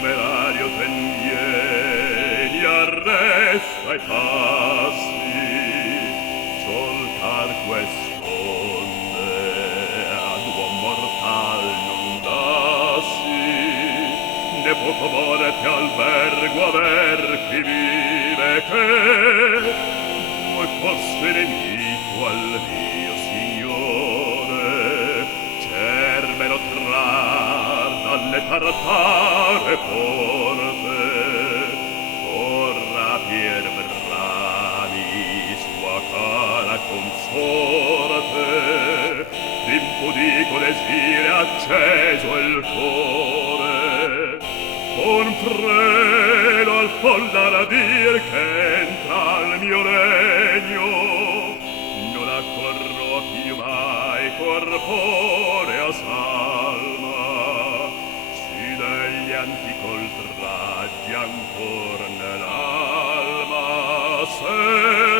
temerario ten vieni, arresta i passi, soltar quest'onde ad uom mortal non dassi, ne poco morte albergo aver chi vive che voi foste nemico al mio signore, cermelo trar dalle tartare porte, ora pier bravi sua cara consorte, d'impudico desire acceso il cuore, con freno al follar a dir che entra al mio regno, non accorro più mai corporea salma, si degli antichi oltraggi ancor nell'alma se